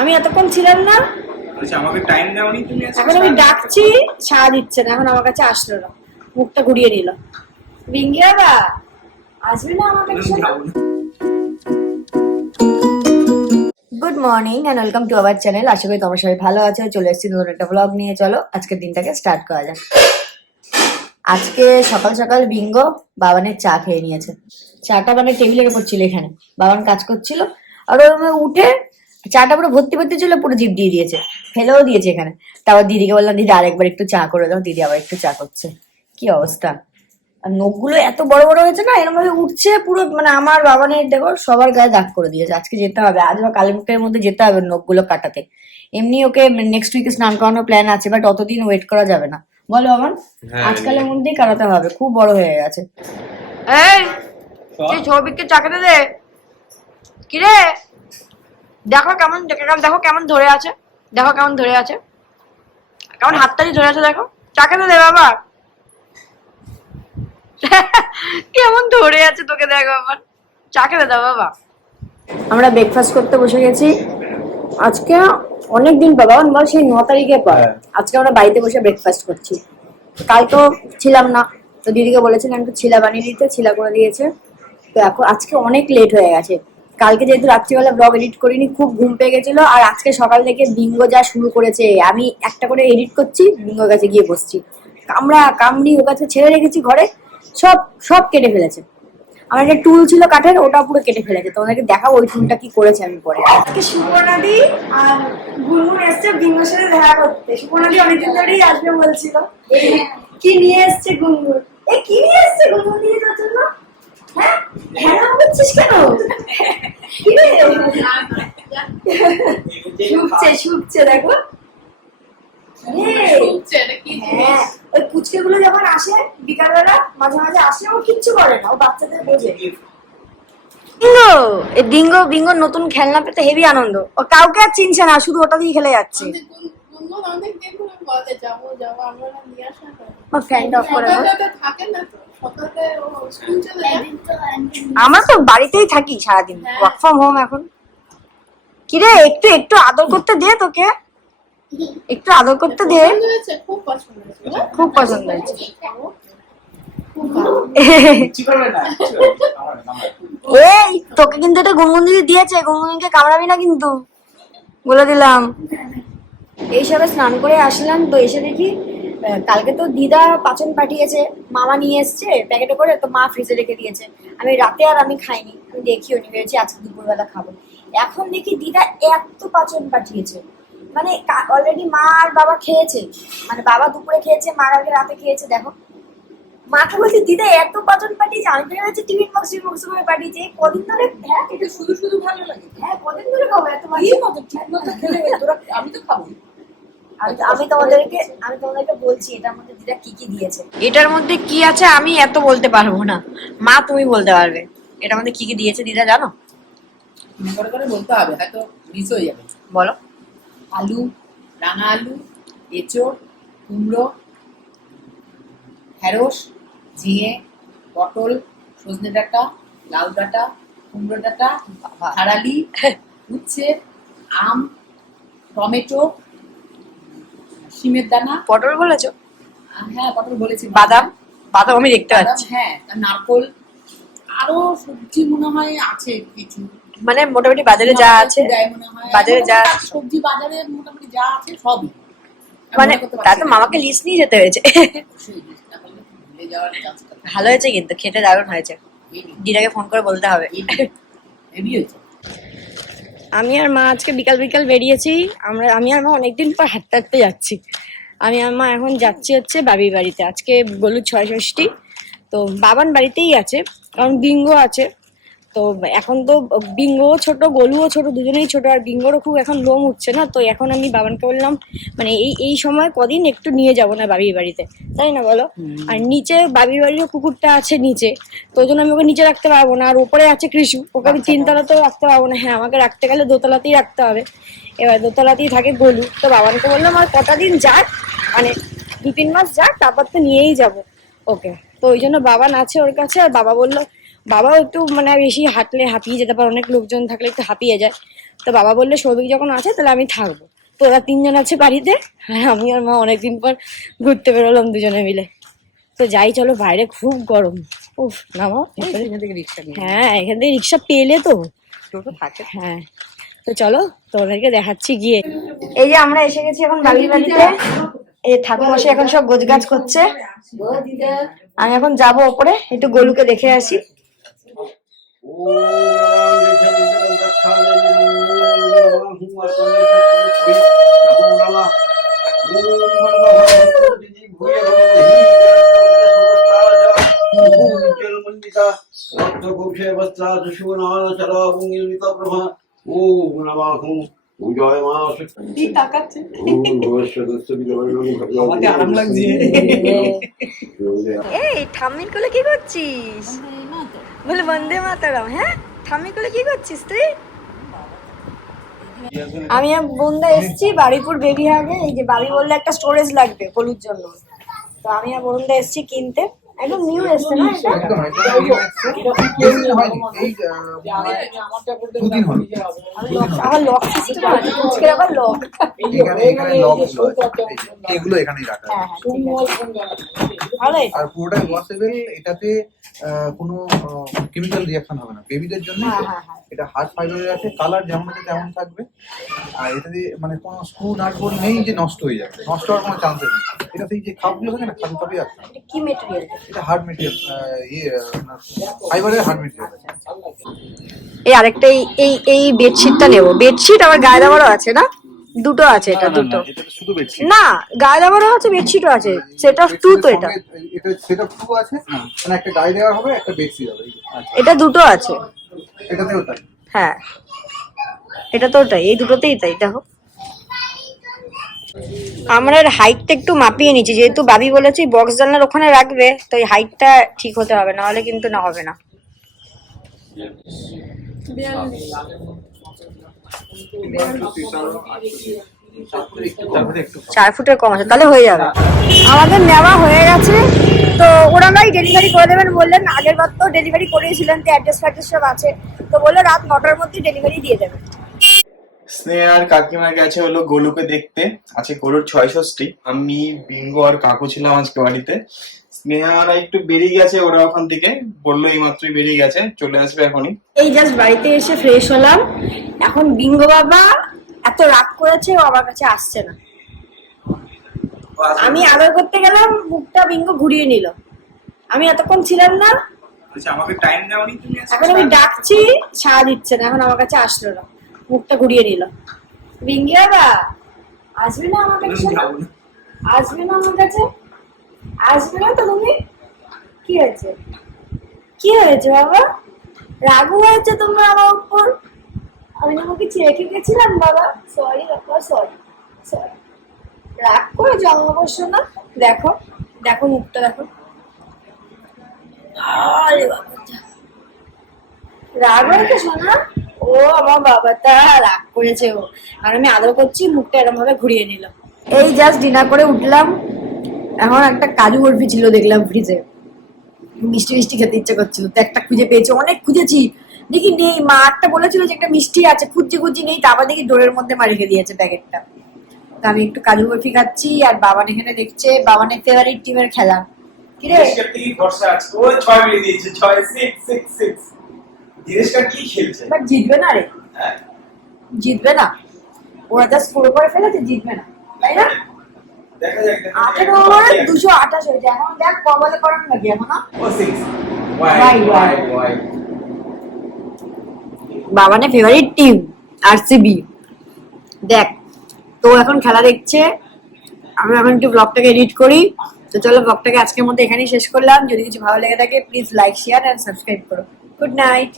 আমি এতক্ষণ ছিলাম না, আচ্ছা আমাকে টাইম দাওনি তুমি আজকে। এখন আমি ডাকছি, সাড়া দিচ্ছে না, এখন আমার কাছে আসলো না, মুখটা ঘুরিয়ে নিল। বিঙ্গিয়া বা আসবে না আমার কাছে? Good morning and welcome to our channel. আশা করি তোমার সবাই ভালো আছে। চলে এসেছি নতুন একটা ব্লগ নিয়ে। চলো আজকের দিনটাকে স্টার্ট করা যাক। আজকে সকাল সকাল বিঙ্গো বাবানের চা খেয়ে নিয়েছে। চাটা মানে টেবিলের উপর ছিল, এখানে বাবান কাজ করছিল, আর ওর উঠে চাটা পুরো ভর্তি ভর্তি ছিল, পুরো জিভ দিয়ে দিয়েছে, ফেলেও দিয়েছে এখানে। তারপর দিদিকে বললাম, দিদি আরেকবার একটু চা করে দাও। দিদি আবার একটু চা করছে। কি অবস্থা! আর নখগুলো এত বড় বড় হয়েছে না, এরকম ভাবে উঠছে পুরো, মানে আমার বাবানের দেখো সবার গায়ে দাগ করে দিয়েছে। আজকে যেতে হবে, আজ বা কালকের মধ্যে যেতে হবে নখগুলো কাটাতে। এমনি ওকে নেক্সট উইকে স্নান করানোর প্ল্যান আছে, বাট অতদিন ওয়েট করা যাবে না, বলো আমার। আজকালের মধ্যেই কাটাতে হবে, খুব বড় হয়ে গেছে। এই ছবিকে চাকাতে দে। কিরে দেখো কেমন, দেখো কেমন ধরে আছে, দেখো কেমন ধরে আছে, কেমন হাততালি ধরে আছে, দেখো চাকাতে দে বাবা। কেমন ধরে আছে তোকে, দেখো আমার চাকে দাও বাবা। আমরা ব্রেকফাস্ট করতে বসে গেছি আজকে, অনেকদিন বাবা বল, সেই 9 তারিখের পর আজকে আমরা বাড়িতে বসে ব্রেকফাস্ট করছি। কাল তো ছিলাম না, তো দিদিকে বলেছিলাম একটু ছিলা বানিয়ে দিতে, ছিলা করে দিয়েছে। তো এখন আজকে অনেক লেট হয়ে গেছে। কালকে যেহেতু রাত্রিবেলা ব্লগ এডিট করিনি, খুব ঘুম পেয়ে গেছিল, আর আজকে সকাল থেকে বিঙ্গো যা শুরু করেছে, আমি একটা করে এডিট করছি, বিঙ্গোর কাছে গিয়ে বসছি, কামড়া কামড়ি ওর কাছে ছেড়ে রেখেছি ঘরে, সব সব কেটে ফেলেছে। আমার একটা টুল ছিল কাঠের, ওটা পুরো কেটে ফেলেছে। তোমাদেরকে দেখাবো ওই টুলটা কি করেছে আমি পরে। আজকে সুপর্ণাদি আর গুনগুন এসছে বিঙ্গোর সাথে দেখা করতে। সুপর্ণাদি অনেকদিন ধরেই আসবে বলছিল। কি নিয়ে এসছে গুনগুন? এ কি নিয়ে এসছে গুনগুন দিয়ে তোর জন্য? হ্যাঁ হ্যাঁ বলছিস কেন? কি রে? শুকছে শুকছে, দেখো। হ্যাঁ, ওই পুচকে গুলো যখন আসে বিকালবেলা মাঝে মাঝে আসে, ও কিচ্ছু করে না, ও বাচ্চাদের বোঝে। বিঙ্গো বিঙ্গো নতুন খেলনা পেতে হেভি আনন্দ। ও কাউকে আর চিনছে না, শুধু ওটা দিয়ে খেলে যাচ্ছে। আমরা তো বাড়িতেই থাকি সারাদিন, ওয়ার্ক ফ্রম হোম এখন। কিরে একটু একটু আদর করতে দে, তোকে একটু আদর করতে দে। খুব পছন্দ হয়েছে। এই তোকে কিন্তু এটা গুনগুন দিদি দিয়েছে, গুনগুনকে কামড়াবি না কিন্তু, বলে দিলাম। এইসবে স্নান করে আসলাম, তো এসে দেখি কালকে তো দিদা পাচন পাঠিয়েছে, মামা নিয়ে এসছে প্যাকেটে করে, তো মা ফ্রিজে রেখে দিয়েছে। আমি রাতে আর আমি খাইনি, আমি দেখিও নি, ভেবেছি আজকে দুপুরবেলা খাবো। এখন দেখি দিদা এত পাচন পাঠিয়েছে, মানে অলরেডি মা আর বাবা খেয়েছে, মানে বাবা দুপুরে খেয়েছে, মা কালকে রাতে খেয়েছে। দেখো মাকে বলছি, দিদা এত পাচন পাঠিয়েছে, আমি তো ভেবেছি টিফিন বক্স করে পাঠিয়েছে। কদিন ধরে, হ্যাঁ এটা শুধু শুধু ভালো লাগে, হ্যাঁ কদিন ধরে খাবো এত তোরা, আমি তো খাবো। আমি তোমাদেরকে বলছি এটার মধ্যে দিদা কি কি দিয়েছে। এটার মধ্যে কি আছে আমি এত বলতে পারবো না, মা তুমি বলতে পারবে। এটার মধ্যে কি কি দিয়েছে দিদা জানো? করে বলতে হবে, হয়তো মিস হয়ে যাবে। বলো। আলু, রাঙা আলু, এঁচোড়, কুমড়ো, ঢেঁড়স, ঝিঙে, পটল, সজনে ডাঁটা, লাউ ডাঁটা, কুমড়ো ডাঁটা, হারালি, উচ্ছে, আম, টমেটো, শিমের দানা। পটল বলেছো? হ্যাঁ পটল বলেছি। বাদাম, বাদাম আমি দেখতে পাচ্ছি। হ্যাঁ, নারকোল, আরো সবজি মনে হয় আছে কিছু, মানে মোটামুটি বাজারে যা আছে, বাজারে যা সবজি বাজারে মোটামুটি যা আছে সবই, মানে তাতে মামাকে লিস্ট নিয়ে যেতে হয়েছে। ভালো হয়েছে কিন্তু, খেতে দারুণ হয়েছে। দিদাকে ফোন করে বলতে হবে। আমি আর মা আজকে বিকাল বিকাল বেরিয়েছি। আমি আর মা অনেকদিন পর হাঁটতে হাঁটতে যাচ্ছি। আমি আর মা এখন যাচ্ছি হচ্ছে বাবির বাড়িতে। আজকে গলুর ৬ষষ্ঠী, তো বাবান বাড়িতেই আছে, কারণ বিঙ্গো আছে। তো এখন তো বিঙ্গোও ছোট, গলুও ছোট, দুজনেই ছোট, আর বিঙ্গোরও খুব এখন লোম উঠছে না। তো এখন আমি বাবানকে বললাম, মানে এই সময় কদিন একটু নিয়ে যাব না বাবির বাড়িতে, তাই না বলো? আর নিচে বাবির বাড়িরও কুকুরটা আছে নিচে, তো ওই জন্য আমি ওকে নিচে রাখতে পারবো না। আর ওপরে আছে কৃষু, ওকে আমি 3তলাতেও রাখতে পারবো না। হ্যাঁ আমাকে রাখতে গেলে 2তলাতেই রাখতে হবে। এবার 2তলাতেই থাকে গলু। তো বাবানকে বললাম আর কটা দিন যাক, মানে 2-3 মাস যাক, তারপর তো নিয়েই যাব ওকে। তো ওই জন্য বাবান আছে ওর কাছে। আর বাবা বললো, বাবাও একটু মানে বেশি হাঁটলে হাঁপিয়ে যেতে পারে, অনেক লোকজন থাকলে একটু হাঁপিয়ে যায়। তো বাবা বললে সৌভিক যখন আছে তাহলে আমি থাকবো। তো ওরা 3 জন আছে বাড়িতে, আর আমি আর মা অনেকদিন পর ঘুরতে বেরোলাম দুজনে মিলে। তো যাই চলো, বাইরে খুব গরম। উফ নামো। এখান থেকে রিক্সা নিয়ে হ্যাঁ এখান থেকে রিক্সা পেলে তো। টোটো থাকে। হ্যাঁ তো চলো তোমাদেরকে দেখাচ্ছি গিয়ে। এই যে আমরা এসে গেছি এখন বাবির বাড়িতে। এই ঠাকুরমশাই এখন সব গোছগাছ করছে। আমি এখন যাবো ওপরে, একটু গোলুকে দেখে আসি। আমাকে আরাম লাগছে। এই ঠাম্মির কোলে কি করছিস? বলে বন্দে মাতারাম। হ্যাঁ ঠাম্মির কোলে কি করছিস তুই? আমি আর বন্ধা এসেছি বাড়িপুর বেবি হাগে। এই যে বাড়ি বললে একটা স্টোরেজ লাগবে কলুর জন্য, তো আমি আর বন্ধা এসেছি কিনতে। একদম নিউ এসছে না আবার লক সিস্টেম আছে, আজকে আবার লক। এগুলো এখানেই রাখা হ্যাঁ হ্যাঁ ঠিক আছে ভালোই। আর পুরোটাই ওয়াশেবল, এটাতে কোনো কেমিক্যাল রিঅ্যাকশন হবে না বেবিদের জন্য। হ্যাঁ, হ্যাঁ, হ্যাঁ। এটা হার্ড ফাইবারের আছে, কালার যেমন আছে তেমন থাকবে। আর এটাতে মানে কোনো স্ক্রু নাট বোল্ট নেই যে নষ্ট হয়ে যাবে, নষ্ট হওয়ার কোনো চান্সেস নেই। এটা সেই যে খাপগুলো থাকে না, খাপি খাপি আছে, এটা কি মেটেরিয়াল? এটা হার্ড মেটেরিয়াল, ফাইবারের হার্ড মেটেরিয়াল আছে। এই আরেকটা এই বেডশিটটা নেবো। বেডশিট আবার গায়ে দেওয়ারও আছে না? দুটো আছে, এটা দুটো এটা শুধু বেডশিট না, গায়ে দেওয়ারও আছে বেডশিটও আছে। সেট অফ টু তো এটা। এটা সেট অফ টু আছে, মানে একটা গায়ে দেওয়া হবে, একটা বেডশিট হবে। এটা দুটো আছে। এটাতেও তাই। হ্যাঁ এটা তো ওটাই, এই দুটোতেই তাই। দেখো আমরা হাইটটা একটু মাপিয়ে নিচ্ছি, যেহেতু বাবি বলেছে বক্স জানলার ওখানে রাখবে, তো এই হাইটটা ঠিক হতে হবে, না হলে কিন্তু না হবে না। একটু 4 ফুটের কম আছে, তাহলে হয়ে যাবে। আমাদের নেওয়া হয়ে গেছে, তো ওনারাই ডেলিভারি করে দেবেন বললেন। আগের বার তো ডেলিভারি করিয়েছিলেন, তো অ্যাড্রেস ফ্যাড্রেস সব আছে, তো বললো রাত 9টার মধ্যে ডেলিভারি দিয়ে দেবেন। স্নেহা আর কাকিমা গেছে হলো গোলুকে দেখতে। আছে গোলুর ৬৬। আমি বিঙ্গো আর কাকু ছিলাম আজকে বাড়িতে। স্নেহারা একটু বেরিয়ে গেছে, ওরা ওখান থেকে বললো এই মাত্রই বেরিয়ে গেছে, চলে আসবে এখনই। এই জাস্ট বাড়িতে এসে ফ্রেশ হলাম। এখন বিঙ্গো বাবা এত রাগ করেছে, ও আমার কাছে আসছে না। আমি আদর করতে গেলাম, মুখটা বিঙ্গো ঘুরিয়ে নিল। আমি এতক্ষণ ছিলাম না, বলছে আমাকে টাইম দাওনি তুমি আজকে। এখন আমি ডাকছি, সাড়া দিচ্ছে না। এখন আমার কাছে আসলো না, মুখটা ঘুরিয়ে নিল। বিঙ্গি বাবা আসবে না আমার কাছে? যাবো না। আসবে না আমার কাছে? আসবে না তো তুমি? কি হয়েছে? কি হয়েছে বাবা? রাগু হয়েছে তোমরা আমার উপর? আমি তোমাকে রেখে গেছিলাম বাবা। সরি বাবা, সরি সরি। রাগ করে জমা বসো না। দেখো দেখো মুখটা দেখো। আরে বাবা, রাগ হয়েছে শোনা? ও আমার বাবাটা রাগ করেছে ও, আর আমি আদর করছি, মুখটা এরকম ভাবে ঘুরিয়ে নিল। এই জাস্ট ডিনার করে উঠলাম। এখন একটা কাজু বরফি ছিল দেখলাম ফ্রিজে, মিষ্টি মিষ্টি খেতে ইচ্ছে করছিল, তো একটা খুঁজে পেয়েছি। অনেক খুঁজেছি, দেখি নেই। মা একটা বলেছিল যে একটা মিষ্টি আছে, খুঁজছি খুঁজছি নেই, তারপর দেখি ডোরের মধ্যে মা রেখে দিয়েছে প্যাকেটটা। তো আমি একটু কাজু বরফি খাচ্ছি, আর বাবান এখানে দেখছে বাবানের ফেভারিট টিমের খেলা। কিরে জিনিসটা কি ভরসা আছে? ও 6 মেরে দিয়েছে, 6 6 জিনিসটা কি খেলছে? বাট জিতবে না রে, হ্যাঁ, জিতবে না। ওরা যা স্কোর করে ফেলেছে, জিতবে না, তাই না? দেখা যাক। 18 ওভারে 228 হয়েছে। এখন দেখ কবলে করার নাকি এখন না? ও 6 ওয়াই বাবানের ফেভারিট টিম আরসিবি। দেখ তো এখন খেলা দেখছে, আমি এখন একটু ব্লগটাকে এডিট করি। তো চলো ব্লগটাকে আজকের মধ্যে এখানেই শেষ করলাম। যদি কিছু ভালো লেগে থাকে please like, share and subscribe করো। Good night.